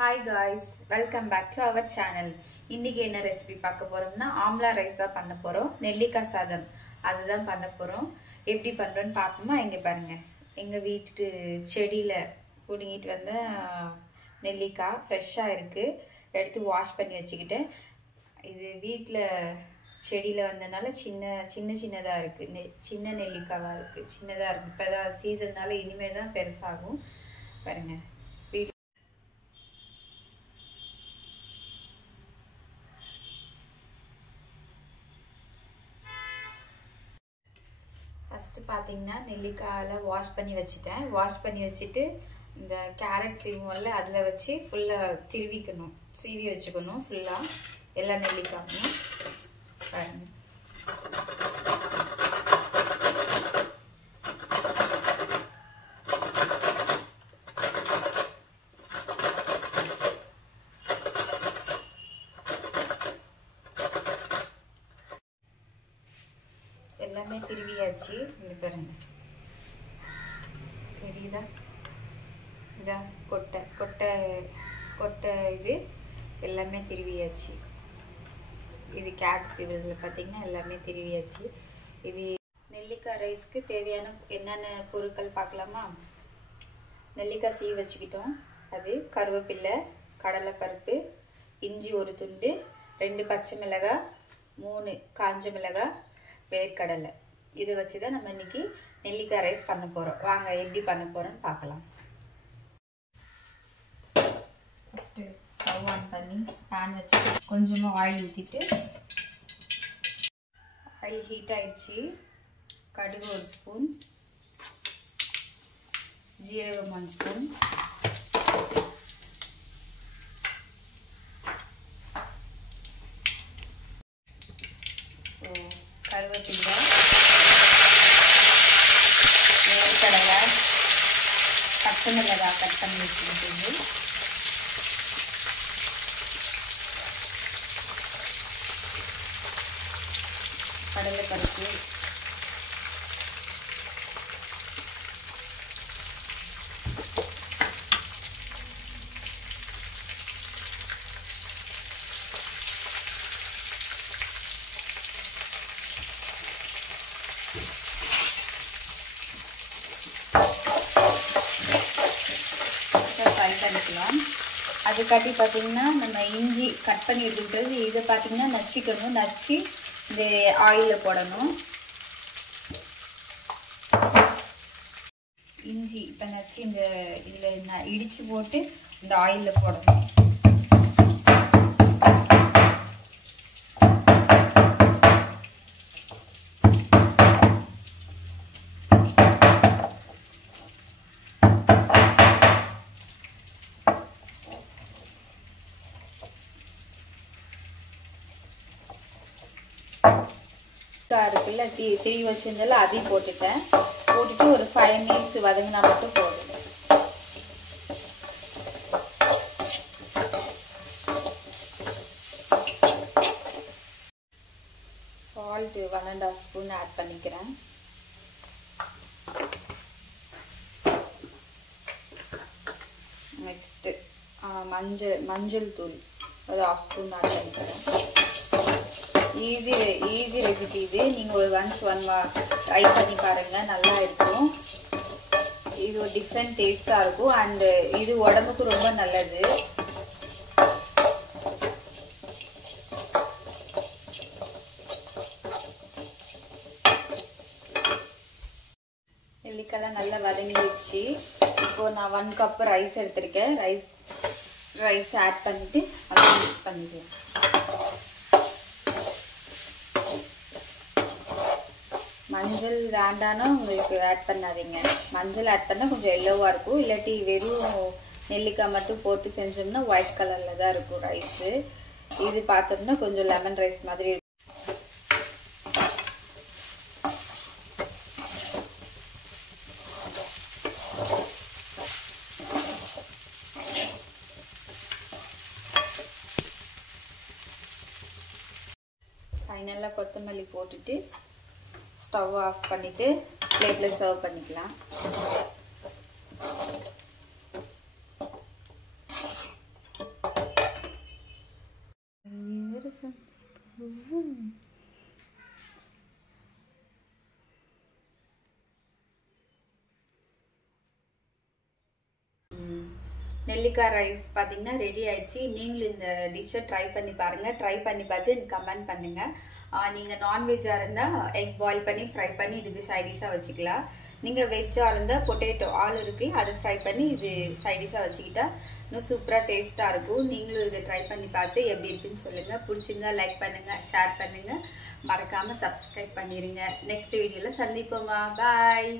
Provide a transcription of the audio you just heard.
Hi guys, welcome back to our channel. இன்னைக்கு என்ன recipe பார்க்க போறோம்னா ஆம்லா ரைஸ் தான் பண்ண போறோம். நெல்லிக்காய் சாதம் அதுதான் பண்ண போறோம். எப்படி பண்றோம்னு பாப்போமா? இங்க பாருங்க. எங்க வீட்டு செடியில புடிங்கிட்டு வந்த நெல்லிக்காய் ஃப்ரெஷ்ஷா இருக்கு. எடுத்து வாஷ் பண்ணி வச்சிட்டேன். இது வீட்ல செடியில வந்தனால சின்னதா இருக்கு. சின்ன நெல்லிக்காவா இருக்கு. சின்னதா இருக்கு. இப்பதான் சீசன்னால இனிமே தான் பெருசாகும். பாருங்க. ஃபர்ஸ்ட் பாத்தீங்கன்னா நெல்லிக்காயில வாஷ் பண்ணி வச்சிட்டேன். வாஷ் பண்ணி வச்சிட்டு இந்த கேரட் சீவும்ல அதுல வச்சு ஃபுல்லா திருவிக்கணும். சீவி வச்சுக்கணும் ஃபுல்லா எல்லா நெல்லிக்காயும். பாருங்க. எல்லாமே திருவியாச்சு. இங்க பாருங்க. தெரியுதா? இதா கொட்டை இது எல்லாமே திருவியாச்சு. இது கேரட் சீவுறதுல பாத்தீங்கன்னா எல்லாமே திருவியாச்சு. இது நெல்லிக்காய் ரைஸ்க்கு தேவையான என்னென்ன பொருட்கள் பார்க்கலாமா? நெல்லிக்காய் சீவி வச்சுக்கிட்டோம். அது கருவேப்பிலை, கடலைப்பருப்பு, இஞ்சி ஒரு துண்டு, 2 பச்சை மிளகாய், 3 காஞ்ச மிளகாய், வேர்க்கடலை. இதை வச்சுதான் நம்ம இன்னைக்கு நெல்லிக்காய் ரைஸ் பண்ண போறோம். வாங்க எப்படி பண்ண போறோம்னு பார்க்கலாம். ஃபர்ஸ்ட் ஸ்டவ் ஆன் பண்ணி பேன் வச்சு கொஞ்சமா ஆயில் ஊத்திட்டு, ஆயில் ஹீட் ஆயிடுச்சு. கடுகு 1 ஸ்பூன், ஜீரகம் 1 ஸ்பூன், கருவேப்பிலை, வேர்க்கடலை, பச்சை மிளகாய் கட் பண்ணி வச்சுக்கிட்டு, கடலைப்பருப்பு, ஃப்ரை பண்ணிக்கலாம். அதுக்காட்டி பார்த்தீங்கன்னா நம்ம இஞ்சி கட் பண்ணி எடுத்துக்கிட்டது இதை பார்த்தீங்கன்னா நச்சுக்கணும். நச்சு இந்த ஆயிலில் போடணும். இஞ்சி இப்போ நச்சு இந்த இதில் இடித்து போட்டு இந்த ஆயிலில் போடணும். இருக்குல்ல திரி வச்சிருந்தால அதையும் போட்டுட்டேன். போட்டுட்டு ஒரு 5 மினிட்ஸ் வதங்கினா மட்டும் போதும். சால்ட் 1.5 ஸ்பூன் ஆட் பண்ணிக்கிறேன். நெக்ஸ்ட் மஞ்சள் தூள் ஒரு 1/2 ஸ்பூன் ஆட் பண்ணிக்கிறேன். ஈஸி ரெசிபி இது. நீங்க ஒன்ஸ் ட்ரை பண்ணி பாருங்க, நல்லா இருக்கும். இது ஒரு டிஃப்ரெண்ட் டேஸ்டா இருக்கும். அண்ட் இது உடம்புக்கு ரொம்ப நல்லது. நெல்லிக்காய் நல்லா வதங்கிடுச்சு. இப்போ நான் 1 கப் ரைஸ் எடுத்திருக்கேன். ரைஸ் ஆட் பண்ணிட்டு அதை மிக்ஸ் பண்ணிடுவேன். மஞ்சள் வேண்டானா உங்களுக்கு ஆட் பண்ணாதீங்க. மஞ்சள் ஆட் பண்ணால் கொஞ்சம் எல்லோவாக இருக்கும். இல்லாட்டி வெறும் நெல்லிக்காய் மட்டும் போட்டு செஞ்சோம்னா ஒயிட் கலரில் தான் இருக்கும் ரைஸு. இது பார்த்தோம்னா கொஞ்சம் லெமன் ரைஸ் மாதிரி இருக்கும். ஃபைனலாக கொத்தமல்லி போட்டுட்டு ஸ்டவ் ஆஃப் பண்ணிட்டு பிளேட்ல சர்வ் பண்ணிக்கலாம். நெல்லிக்காய் ரைஸ் பார்த்தீங்கன்னா ரெடி ஆயிடுச்சு. நீங்களும் இந்த டிஷ்ஷை ட்ரை பண்ணி பாருங்கள். ட்ரை பண்ணி பார்த்து எனக்கு கமெண்ட் பண்ணுங்கள். நீங்கள் நான்வெஜ்ஜாக இருந்தால் எக் பாயில் பண்ணி ஃப்ரை பண்ணி இதுக்கு சைடிஷாக வச்சுக்கலாம். நீங்கள் வெஜ்ஜாக இருந்தால் பொட்டேட்டோ ஆல் இருக்குல்ல, அதை ஃப்ரை பண்ணி இது சைடிஷாக வச்சுக்கிட்டா இன்னும் சூப்பராக டேஸ்ட்டாக இருக்கும். நீங்களும் இதை ட்ரை பண்ணி பார்த்து எப்படி இருக்குன்னு சொல்லுங்கள். பிடிச்சிருந்தா லைக் பண்ணுங்கள், ஷேர் பண்ணுங்கள், மறக்காமல் சப்ஸ்கிரைப் பண்ணிடுங்க. நெக்ஸ்ட் வீடியோவில் சந்திப்போமா. பாய்.